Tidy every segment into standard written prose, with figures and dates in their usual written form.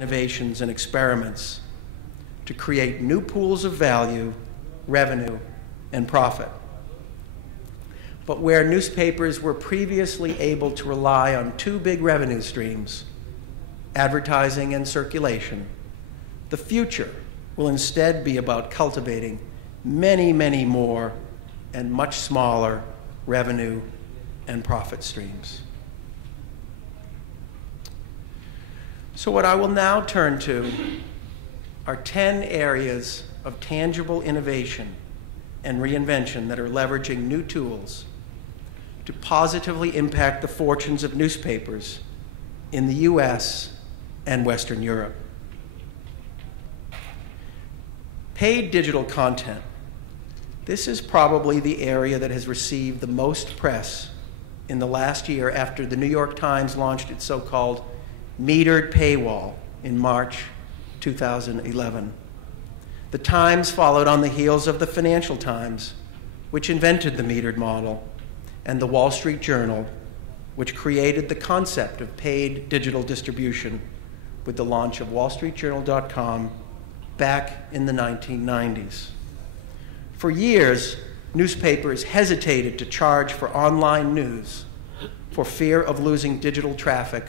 innovations and experiments to create new pools of value, revenue, and profit. But where newspapers were previously able to rely on two big revenue streams, advertising and circulation, the future will instead be about cultivating many, many more and much smaller revenue and profit streams. So what I will now turn to are 10 areas of tangible innovation and reinvention that are leveraging new tools to positively impact the fortunes of newspapers in the US and Western Europe. Paid digital content. This is probably the area that has received the most press in the last year after the New York Times launched its so-called metered paywall in March 2011. The Times followed on the heels of the Financial Times, which invented the metered model, and the Wall Street Journal, which created the concept of paid digital distribution with the launch of wallstreetjournal.com back in the 1990s. For years, newspapers hesitated to charge for online news for fear of losing digital traffic,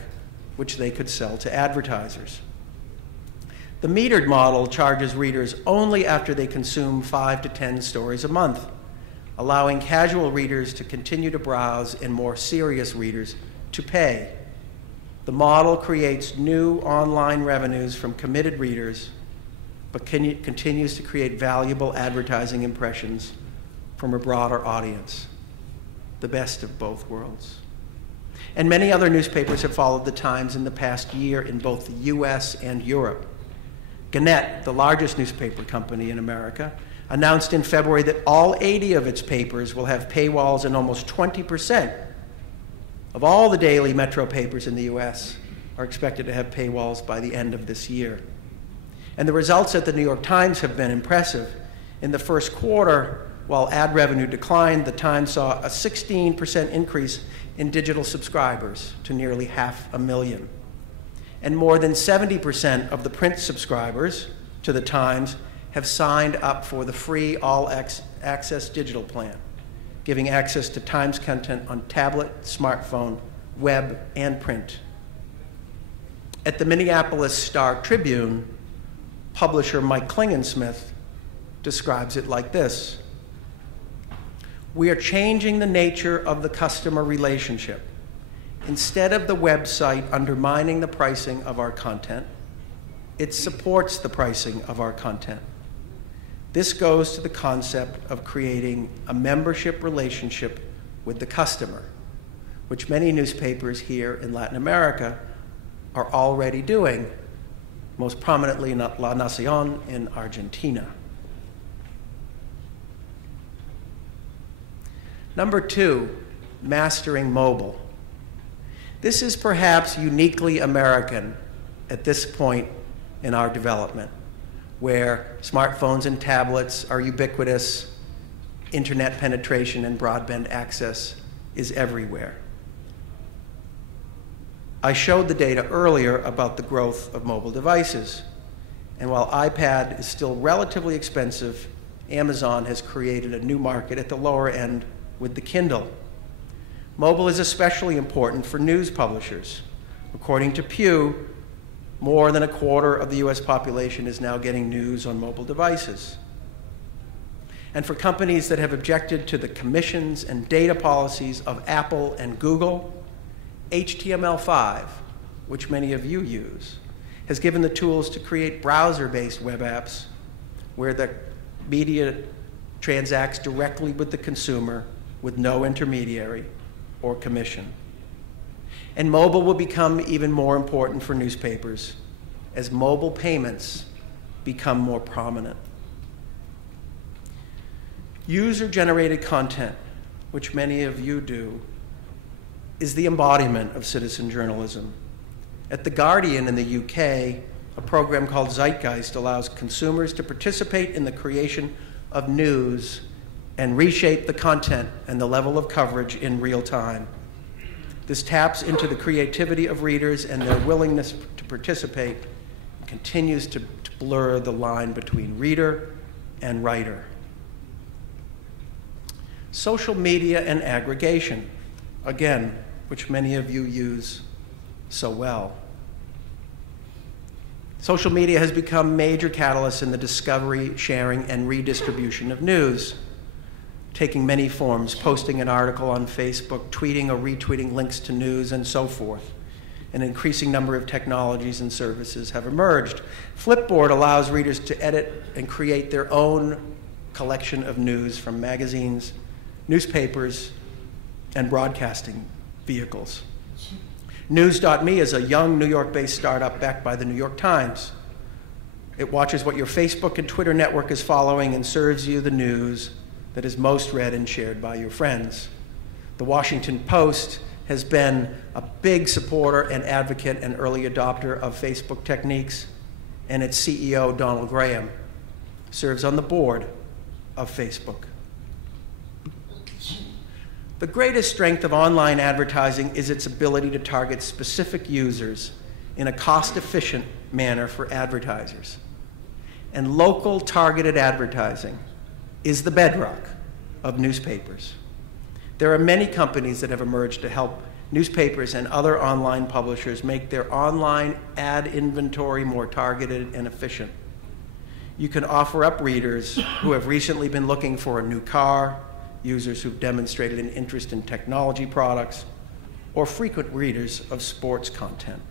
which they could sell to advertisers. The metered model charges readers only after they consume 5 to 10 stories a month, allowing casual readers to continue to browse and more serious readers to pay. The model creates new online revenues from committed readers, but continues to create valuable advertising impressions from a broader audience, the best of both worlds. And many other newspapers have followed the Times in the past year in both the US and Europe. Gannett, the largest newspaper company in America, announced in February that all 80 of its papers will have paywalls, and almost 20% of all the daily metro papers in the US are expected to have paywalls by the end of this year. And the results at the New York Times have been impressive. In the first quarter, while ad revenue declined, the Times saw a 16% increase in digital subscribers to nearly 500,000. And more than 70% of the print subscribers to the Times have signed up for the free all-access digital plan, giving access to Times content on tablet, smartphone, web, and print. At the Minneapolis Star-Tribune, publisher Mike Klingensmith describes it like this: "We are changing the nature of the customer relationship. Instead of the website undermining the pricing of our content, it supports the pricing of our content. This goes to the concept of creating a membership relationship with the customer, which many newspapers here in Latin America are already doing, most prominently La Nación in Argentina." Number 2, mastering mobile. This is perhaps uniquely American at this point in our development, where smartphones and tablets are ubiquitous, internet penetration and broadband access is everywhere. I showed the data earlier about the growth of mobile devices, and while iPad is still relatively expensive, Amazon has created a new market at the lower end with the Kindle. Mobile is especially important for news publishers. According to Pew, more than a quarter of the US population is now getting news on mobile devices. And for companies that have objected to the commissions and data policies of Apple and Google, HTML5, which many of you use, has given the tools to create browser-based web apps where the media transacts directly with the consumer with no intermediary or commission. And mobile will become even more important for newspapers as mobile payments become more prominent. User-generated content, which many of you do, is the embodiment of citizen journalism. At The Guardian in the UK, a program called Zeitgeist allows consumers to participate in the creation of news and reshape the content and the level of coverage in real time. This taps into the creativity of readers and their willingness to participate continues to blur the line between reader and writer. Social media and aggregation, again, which many of you use so well. Social media has become major catalysts in the discovery, sharing, and redistribution of news, taking many forms: posting an article on Facebook, tweeting or retweeting links to news, and so forth. An increasing number of technologies and services have emerged. Flipboard allows readers to edit and create their own collection of news from magazines, newspapers, and broadcasting vehicles. News.me is a young New York-based startup backed by the New York Times. It watches what your Facebook and Twitter network is following and serves you the news that is most read and shared by your friends. The Washington Post has been a big supporter and advocate and early adopter of Facebook techniques, and its CEO, Donald Graham, serves on the board of Facebook. The greatest strength of online advertising is its ability to target specific users in a cost-efficient manner for advertisers. And local targeted advertising is the bedrock of newspapers. There are many companies that have emerged to help newspapers and other online publishers make their online ad inventory more targeted and efficient. You can offer up readers who have recently been looking for a new car, users who've demonstrated an interest in technology products, or frequent readers of sports content.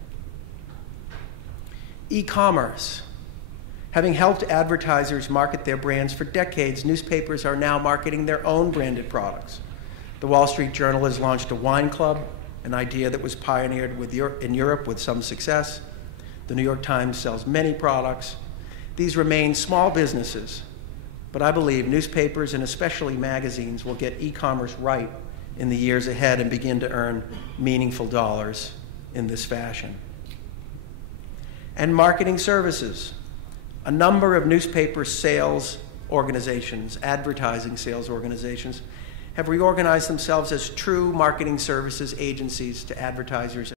E-commerce. Having helped advertisers market their brands for decades, newspapers are now marketing their own branded products. The Wall Street Journal has launched a wine club, an idea that was pioneered in Europe with some success. The New York Times sells many products. These remain small businesses, but I believe newspapers and especially magazines will get e-commerce right in the years ahead and begin to earn meaningful dollars in this fashion. And marketing services. A number of newspaper sales organizations, advertising sales organizations, have reorganized themselves as true marketing services agencies to advertisers